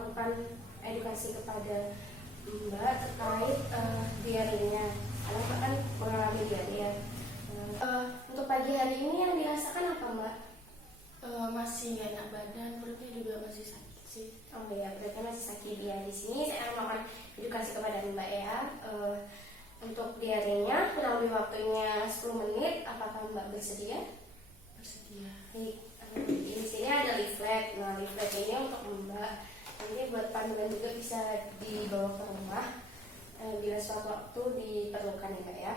melakukan edukasi kepada Mbak terkait diarenya, karena Mbak kan mengalami diare ya. Untuk pagi hari ini yang dirasakan apa Mbak? Masih gak enak badan, perutnya juga masih sakit sih. Oh ya, berarti masih sakit ya. Di sini saya akan melakukan edukasi kepada Mbak ya. Untuk diarenya kurang lebih waktunya 10 menit. Apakah Mbak bersedia? Bersedia. Baik. Di sini ada leaflet. Nah, leaflet ini untuk Mbak. Nanti buat panduan juga bisa dibawa ke rumah bila suatu waktu diperlukan ya Mbak ya.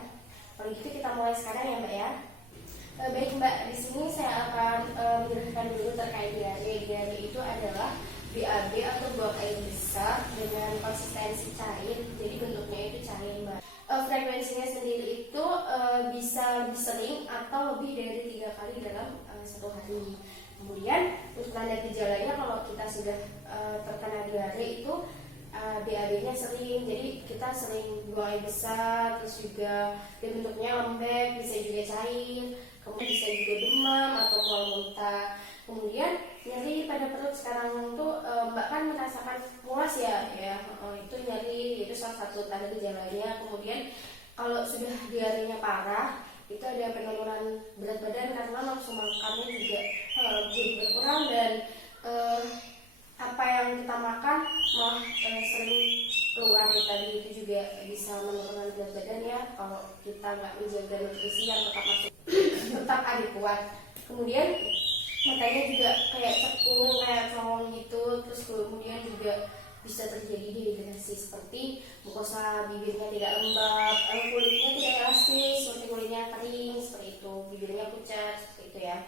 Kalau gitu kita mulai sekarang ya Mbak ya. Baik Mbak, di sini saya akan menjelaskan dulu terkait diare. Diare itu adalah BAB atau buang air besar dengan konsistensi cair, jadi bentuknya itu cair Mbak. Frekuensinya sendiri itu bisa lebih sering atau lebih dari 3 kali dalam satu hari. Kemudian untuk tanda gejalanya, kalau kita sudah terkena diare itu BAB-nya sering, jadi kita sering buang air besar, terus juga bentuknya lembek, bisa juga cair, kemudian bisa juga demam atau mual muntah. Kemudian nyeri pada perut sekarang tuh Mbak kan merasakan mulas ya, itu nyeri, itu salah satu tanda gejalanya. Kemudian kalau sudah diarenya parah, itu ada penurunan berat badan karena nafsu makannya juga jadi berkurang, dan apa yang kita makan malah sering keluar tadi, itu juga bisa menurunkan berat badan ya kalau kita nggak menjaga nutrisi yang tetap masuk tetap adekuat. Kemudian matanya juga kayak cekung, kayak colong gitu, terus kemudian juga bisa terjadi dehidrasi seperti mukosa bibirnya tidak lembab, kulitnya tidak elastis, seperti kulitnya kering, seperti itu, bibirnya pucat, seperti itu ya.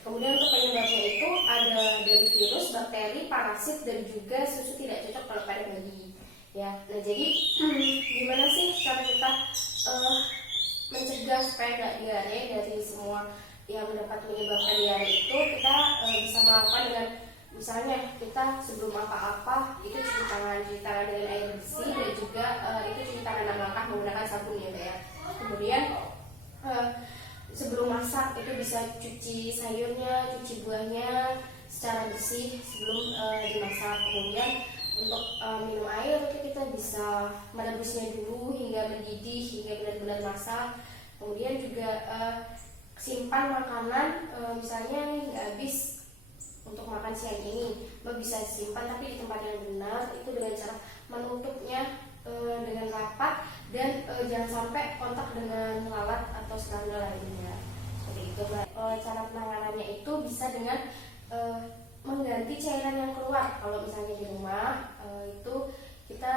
Kemudian untuk penyebabnya itu ada dari virus, bakteri, parasit, dan juga susu tidak cocok kalau pada bayi. Ya, nah jadi gimana sih cara kita mencegah supaya nggak diare dari semua yang dapat menyebabkan diare itu? Kita bisa melakukan dengan misalnya kita sebelum apa-apa itu cuci tangan dengan air bersih, dan juga itu cuci tangan 6 langkah menggunakan sabun ya Mbak ya. Kemudian sebelum masak itu bisa cuci sayurnya, cuci buahnya secara bersih sebelum dimasak. Kemudian untuk minum air itu kita bisa merebusnya dulu hingga mendidih, hingga benar-benar masak. Kemudian juga simpan makanan, misalnya nggak habis untuk makan siang ini, Mbak bisa simpan tapi di tempat yang benar, itu dengan cara menutupnya dengan rapat, dan jangan sampai kontak dengan lalat atau serangga lainnya. Seperti itu Mbak. Cara penanganannya itu bisa dengan mengganti cairan yang keluar. Kalau misalnya di rumah itu kita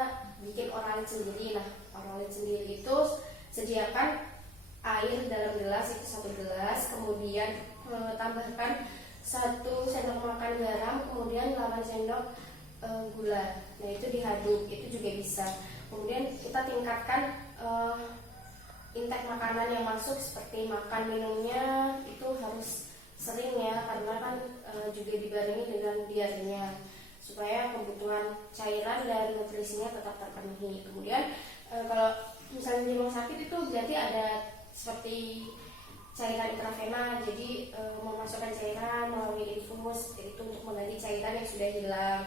bikin oralit sendiri. Nah, oralit sendiri itu sediakan air dalam gelas, itu 1 gelas, kemudian tambahkan 1 sendok makan garam, kemudian 8 sendok gula. Nah, itu diaduk, itu juga bisa. Kemudian kita tingkatkan intake makanan yang masuk, seperti makan minumnya itu harus sering ya, karena kan juga dibarengi dengan diarenya, supaya kebutuhan cairan dan nutrisinya tetap terpenuhi. Kemudian kalau misalnya di rumah sakit itu berarti ada seperti cairan intravena, jadi memasukkan cairan melalui infus, itu untuk mengganti cairan yang sudah hilang.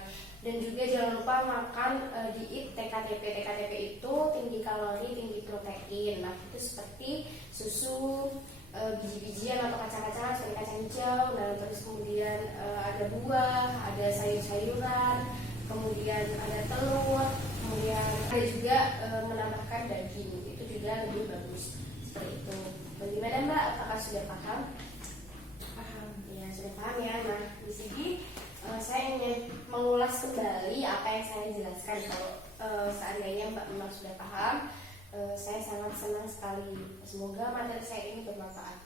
Dan juga jangan lupa makan diet TKTP. TKTP itu tinggi kalori, tinggi protein. Nah, itu seperti susu, biji-bijian atau kacang-kacangan seperti kacang hijau. Nah, terus kemudian ada buah, ada sayur-sayuran, kemudian ada telur, kemudian ada juga menambahkan daging, itu juga lebih bagus. Seperti itu. Bagaimana Mbak? Apakah sudah paham? Paham. Ya, sudah paham ya. Nah, di sini saya ingin mengulas kembali apa yang saya jelaskan. Kalau seandainya Mbak memang sudah paham, saya sangat senang sekali. Semoga materi saya ini bermanfaat.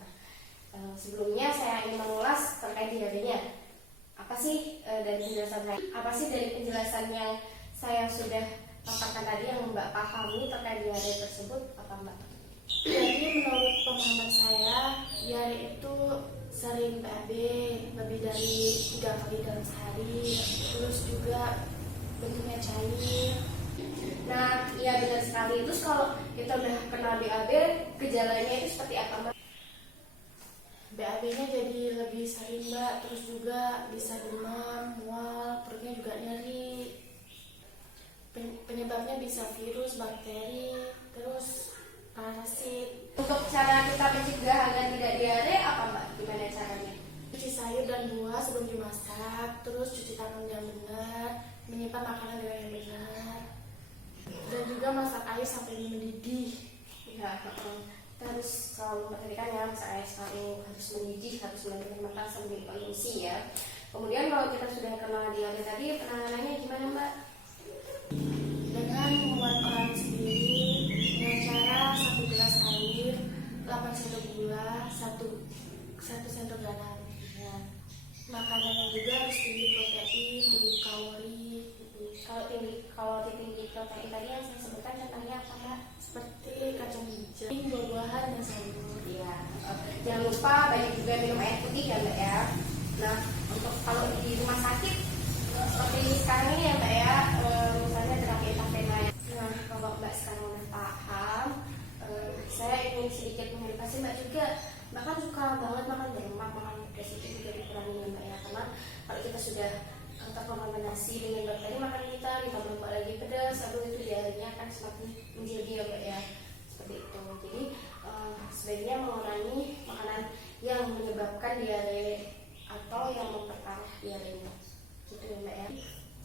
Sebelumnya saya ingin mengulas terkait diarenya. Apa sih dari penjelasan saya? Apa sih dari penjelasan yang saya sudah paparkan tadi yang Mbak pahami terkait diare tersebut? Apa Mbak? Jadi menurut pemahaman saya, diare itu sering BAB lebih dari 3 kali dalam sehari, terus juga bentuknya cair. Nah, iya benar sekali. Terus kalau kita udah kena BAB, gejalanya itu seperti apa Mbak? BAB-nya jadi lebih sering Mbak, terus juga bisa demam, mual, perutnya juga nyeri. Penyebabnya bisa virus, bakteri, terus parasit. Untuk cara kita mencegah agar tidak diare apa Mbak? Gimana caranya? Cuci sayur dan buah sebelum dimasak, terus cuci tangan yang benar, menyimpan makanan dengan yang benar, dan juga masak air sampai mendidih. Ya, kita harus selalu memperhatikan ya, misalnya selalu harus mendidih, harus mendidih matang sambil konsumsi ya. Kemudian kalau kita sudah kena diare tadi, penanganannya gimana Mbak? Dengan membuat olahan sendiri dengan cara 1 gelas air, 8 sendok gula, 1 sendok garam. Ya. Makanannya juga harus tinggi protein, tinggi kalori, Kalau tinggi protein tadi yang saya sebutkan contohnya apa Mbak? seperti kacang hijau, buah-buahan dan sayur. Iya. Jangan lupa banyak juga minum air putih ya Mbak ya. Nah, untuk kalau di rumah sakit seperti sekarang ini ya Mbak ya, misalnya terapi intravena ya. Nah, kalau Mbak sekarang udah paham, saya ingin sedikit mengedukasi Mbak juga. Mbak kan suka banget makan lemak, makan pedas, itu juga dikurangi ya Mbak ya. Karena kalau kita sudah terkontaminasi dengan bakteri makan kita, ditambah Mbak lagi pedas, aduh itu diarenya akan semakin menjadi ya Mbak ya. Seperti itu. Jadi sebaiknya mengurangi makanan yang menyebabkan diare atau yang memperparah diarenya. Gitu ya Mbak ya.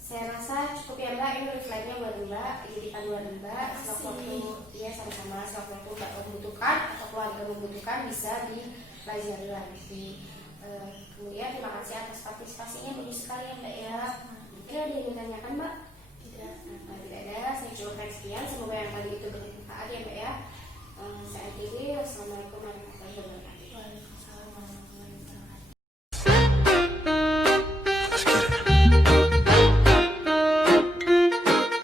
Saya rasa cukup ya Mbak, ini slide-nya buat Mbak, jadi panduan Mbak. Sewaktu ya sama-sama, sewaktu Mbak membutuhkan atau keluarga membutuhkan bisa dipelajari lagi. Kemudian terima kasih atas partisipasinya, bagus sekali ya Mbak ya. Mungkin ada yang ditanyakan Mbak? Tidak. Nah, tidak ada, saya cukupkan sekian. Semoga yang tadi itu bermanfaat ya Mbak ya. Saya akhiri, wassalamualaikum warahmatullahi wabarakatuh.